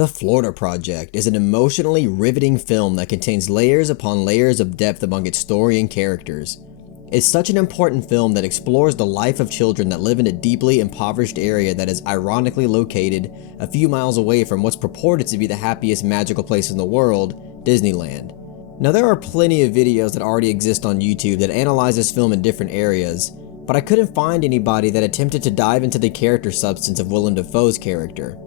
The Florida Project is an emotionally riveting film that contains layers upon layers of depth among its story and characters. It's such an important film that explores the life of children that live in a deeply impoverished area that is ironically located a few miles away from what's purported to be the happiest magical place in the world, Disneyland. Now there are plenty of videos that already exist on YouTube that analyze this film in different areas, but I couldn't find anybody that attempted to dive into the character substance of Willem Dafoe's character.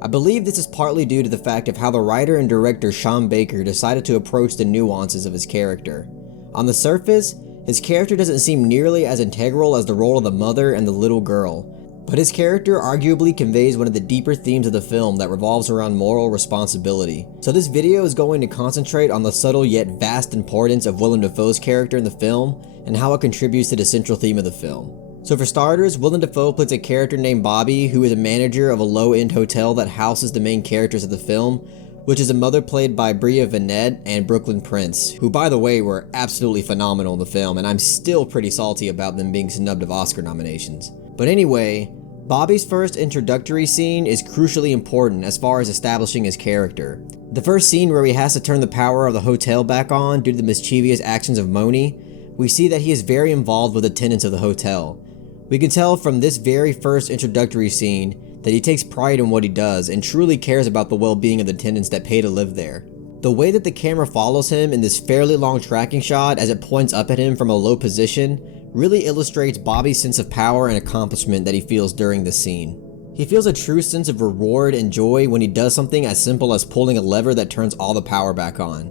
I believe this is partly due to the fact of how the writer and director Sean Baker decided to approach the nuances of his character. On the surface, his character doesn't seem nearly as integral as the role of the mother and the little girl, but his character arguably conveys one of the deeper themes of the film that revolves around moral responsibility. So this video is going to concentrate on the subtle yet vast importance of Willem Dafoe's character in the film and how it contributes to the central theme of the film. So for starters, Willem Dafoe plays a character named Bobby, who is a manager of a low-end hotel that houses the main characters of the film, which is a mother played by Bria Vanette and Brooklyn Prince, who by the way were absolutely phenomenal in the film, and I'm still pretty salty about them being snubbed of Oscar nominations. But anyway, Bobby's first introductory scene is crucially important as far as establishing his character. The first scene where he has to turn the power of the hotel back on due to the mischievous actions of Moni, we see that he is very involved with the tenants of the hotel. We can tell from this very first introductory scene that he takes pride in what he does and truly cares about the well-being of the tenants that pay to live there. The way that the camera follows him in this fairly long tracking shot as it points up at him from a low position really illustrates Bobby's sense of power and accomplishment that he feels during this scene. He feels a true sense of reward and joy when he does something as simple as pulling a lever that turns all the power back on.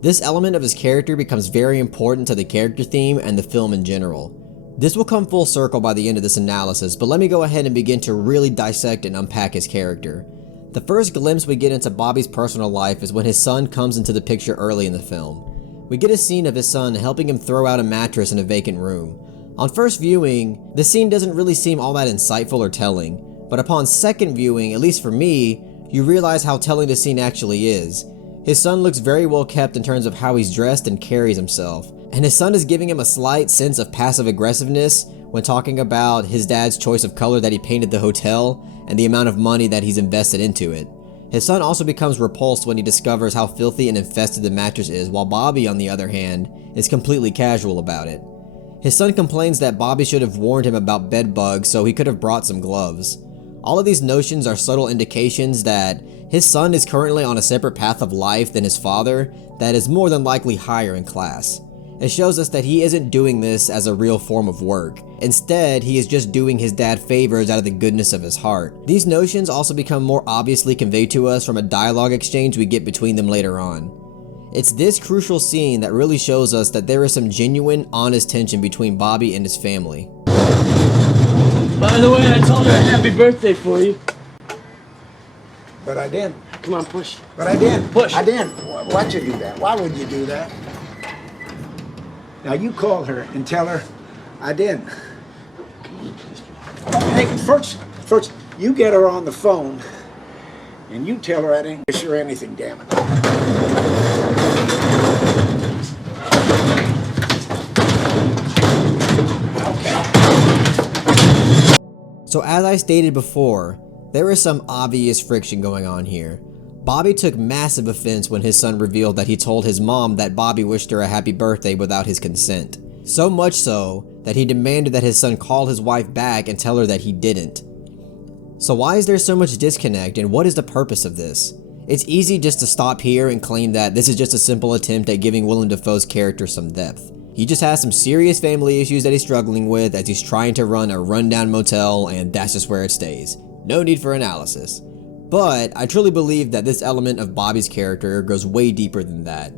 This element of his character becomes very important to the character theme and the film in general. This will come full circle by the end of this analysis, but let me go ahead and begin to really dissect and unpack his character. The first glimpse we get into Bobby's personal life is when his son comes into the picture early in the film. We get a scene of his son helping him throw out a mattress in a vacant room. On first viewing, the scene doesn't really seem all that insightful or telling, but upon second viewing, at least for me, you realize how telling the scene actually is. His son looks very well kept in terms of how he's dressed and carries himself. And his son is giving him a slight sense of passive aggressiveness when talking about his dad's choice of color that he painted the hotel and the amount of money that he's invested into it. His son also becomes repulsed when he discovers how filthy and infested the mattress is, while Bobby, on the other hand, is completely casual about it. His son complains that Bobby should have warned him about bed bugs so he could have brought some gloves. All of these notions are subtle indications that his son is currently on a separate path of life than his father that is more than likely higher in class. It shows us that he isn't doing this as a real form of work. Instead, he is just doing his dad favors out of the goodness of his heart. These notions also become more obviously conveyed to us from a dialogue exchange we get between them later on. It's this crucial scene that really shows us that there is some genuine, honest tension between Bobby and his family. By the way, I told her happy birthday for you. But I didn't. Come on, push. But I didn't. Push. I didn't. Why'd you do that? Why would you do that? Now you call her and tell her I didn't. Hey, first, you get her on the phone and you tell her I didn't wish her anything, damn it. Okay. So as I stated before, there is some obvious friction going on here. Bobby took massive offense when his son revealed that he told his mom that Bobby wished her a happy birthday without his consent. So much so that he demanded that his son call his wife back and tell her that he didn't. So why is there so much disconnect and what is the purpose of this? It's easy just to stop here and claim that this is just a simple attempt at giving Willem Dafoe's character some depth. He just has some serious family issues that he's struggling with as he's trying to run a rundown motel, and that's just where it stays. No need for analysis. But I truly believe that this element of Bobby's character goes way deeper than that.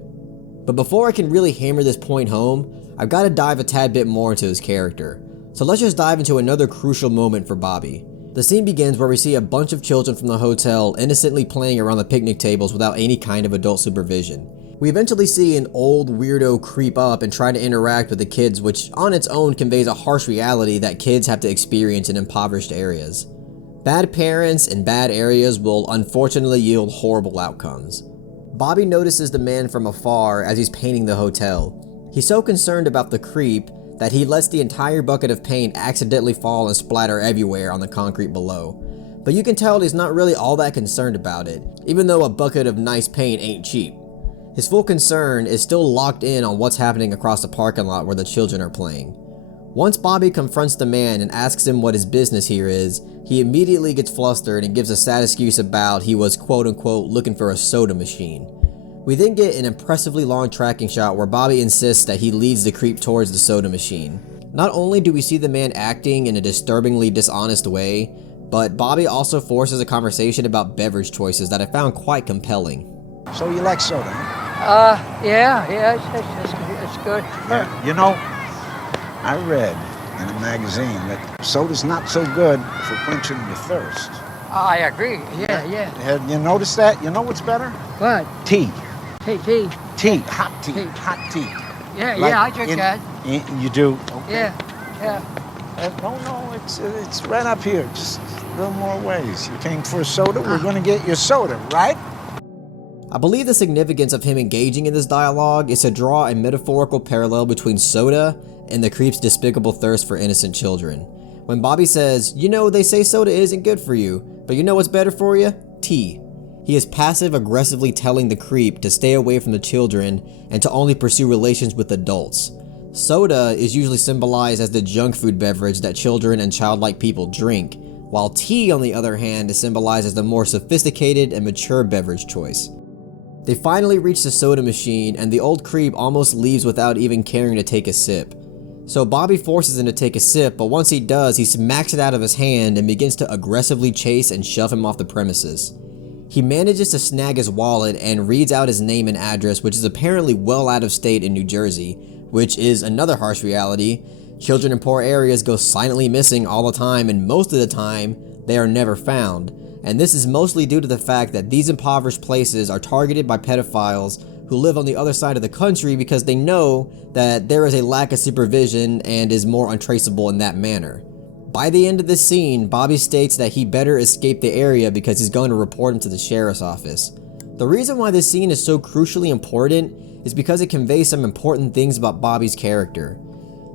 But before I can really hammer this point home, I've got to dive a tad bit more into his character. So let's just dive into another crucial moment for Bobby. The scene begins where we see a bunch of children from the hotel innocently playing around the picnic tables without any kind of adult supervision. We eventually see an old weirdo creep up and try to interact with the kids, which on its own conveys a harsh reality that kids have to experience in impoverished areas. Bad parents in bad areas will unfortunately yield horrible outcomes. Bobby notices the man from afar as he's painting the hotel. He's so concerned about the creep that he lets the entire bucket of paint accidentally fall and splatter everywhere on the concrete below. But but you can tell he's not really all that concerned about it, even though a bucket of nice paint ain't cheap. His full concern is still locked in on what's happening across the parking lot where the children are playing. Once Bobby confronts the man and asks him what his business here is, he immediately gets flustered and gives a sad excuse about he was quote-unquote looking for a soda machine. We then get an impressively long tracking shot where Bobby insists that he leads the creep towards the soda machine. Not only do we see the man acting in a disturbingly dishonest way, but Bobby also forces a conversation about beverage choices that I found quite compelling. So you like soda, huh? Yeah, it's good. Yeah. You know, I read in a magazine that soda's not so good for quenching your thirst. I agree. Yeah. Have you noticed that? You know what's better? What? Tea. Tea. Tea. Hot tea. Tea. Hot tea. Yeah, Like I drink that. You do? Okay. Yeah. No, it's right up here. Just a little more ways. You came for a soda, we're gonna get your soda, right? I believe the significance of him engaging in this dialogue is to draw a metaphorical parallel between soda and the creep's despicable thirst for innocent children. When Bobby says, "You know, they say soda isn't good for you, but you know what's better for you? Tea." He is passive-aggressively telling the creep to stay away from the children and to only pursue relations with adults. Soda is usually symbolized as the junk food beverage that children and childlike people drink, while tea, on the other hand, is symbolized as the more sophisticated and mature beverage choice. They finally reach the soda machine, and the old creep almost leaves without even caring to take a sip. So Bobby forces him to take a sip, but once he does, he smacks it out of his hand and begins to aggressively chase and shove him off the premises. He manages to snag his wallet and reads out his name and address, which is apparently well out of state in New Jersey, which is another harsh reality. Children in poor areas go silently missing all the time, and most of the time, they are never found. And this is mostly due to the fact that these impoverished places are targeted by pedophiles who live on the other side of the country because they know that there is a lack of supervision and is more untraceable in that manner. By the end of this scene, Bobby states that he better escape the area because he's going to report him to the sheriff's office. The reason why this scene is so crucially important is because it conveys some important things about Bobby's character.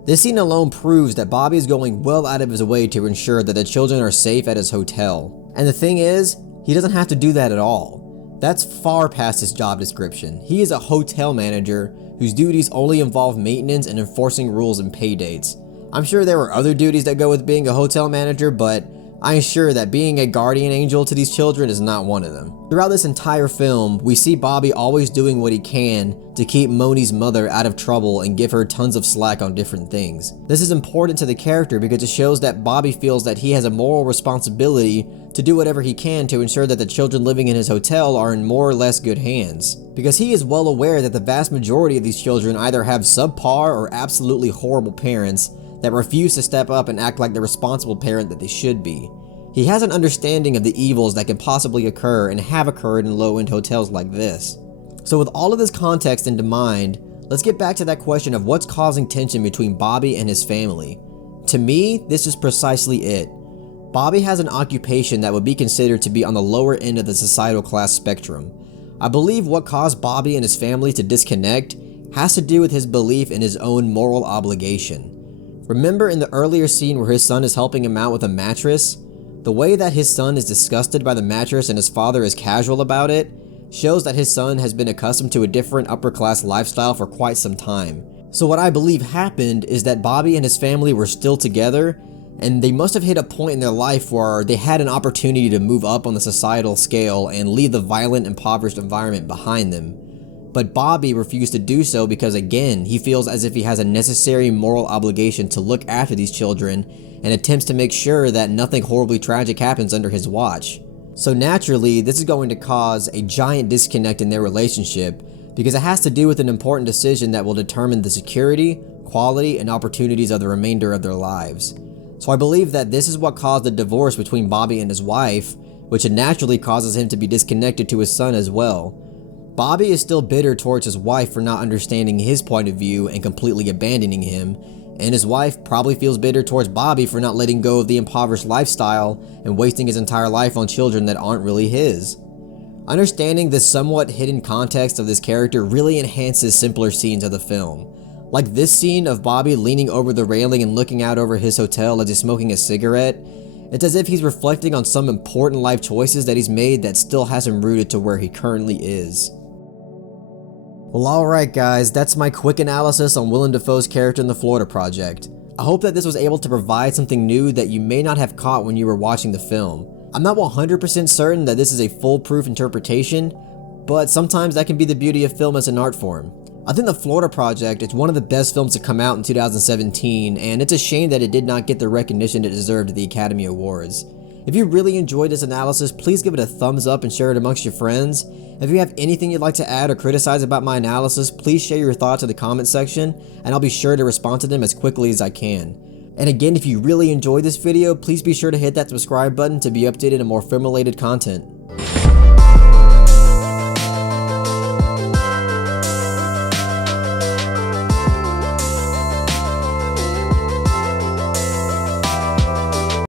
This scene alone proves that Bobby is going well out of his way to ensure that the children are safe at his hotel. And the thing is, he doesn't have to do that at all. That's far past his job description. He is a hotel manager whose duties only involve maintenance and enforcing rules and pay dates. I'm sure there are other duties that go with being a hotel manager, but I am sure that being a guardian angel to these children is not one of them. Throughout this entire film, we see Bobby always doing what he can to keep Moni's mother out of trouble and give her tons of slack on different things. This is important to the character because it shows that Bobby feels that he has a moral responsibility to do whatever he can to ensure that the children living in his hotel are in more or less good hands. Because he is well aware that the vast majority of these children either have subpar or absolutely horrible parents that refuse to step up and act like the responsible parent that they should be. He has an understanding of the evils that can possibly occur and have occurred in low-end hotels like this. So with all of this context into mind, let's get back to that question of what's causing tension between Bobby and his family. To me, this is precisely it. Bobby has an occupation that would be considered to be on the lower end of the societal class spectrum. I believe what caused Bobby and his family to disconnect has to do with his belief in his own moral obligation. Remember in the earlier scene where his son is helping him out with a mattress? The way that his son is disgusted by the mattress and his father is casual about it shows that his son has been accustomed to a different upper class lifestyle for quite some time. So what I believe happened is that Bobby and his family were still together, and they must have hit a point in their life where they had an opportunity to move up on the societal scale and leave the violent, impoverished environment behind them. But Bobby refused to do so because, again, he feels as if he has a necessary moral obligation to look after these children and attempts to make sure that nothing horribly tragic happens under his watch. So naturally, this is going to cause a giant disconnect in their relationship because it has to do with an important decision that will determine the security, quality, and opportunities of the remainder of their lives. So I believe that this is what caused the divorce between Bobby and his wife, which naturally causes him to be disconnected to his son as well. Bobby is still bitter towards his wife for not understanding his point of view and completely abandoning him, and his wife probably feels bitter towards Bobby for not letting go of the impoverished lifestyle and wasting his entire life on children that aren't really his. Understanding the somewhat hidden context of this character really enhances simpler scenes of the film. Like this scene of Bobby leaning over the railing and looking out over his hotel as he's smoking a cigarette. It's as if he's reflecting on some important life choices that he's made that still has him rooted to where he currently is. Well, alright guys, that's my quick analysis on Willem Dafoe's character in the Florida Project. I hope that this was able to provide something new that you may not have caught when you were watching the film. I'm not 100% certain that this is a foolproof interpretation, but sometimes that can be the beauty of film as an art form. I think the Florida Project is one of the best films to come out in 2017, and it's a shame that it did not get the recognition it deserved at the Academy Awards. If you really enjoyed this analysis, please give it a thumbs up and share it amongst your friends. If you have anything you'd like to add or criticize about my analysis, please share your thoughts in the comment section, and I'll be sure to respond to them as quickly as I can. And again, if you really enjoyed this video, please be sure to hit that subscribe button to be updated on more film-related content.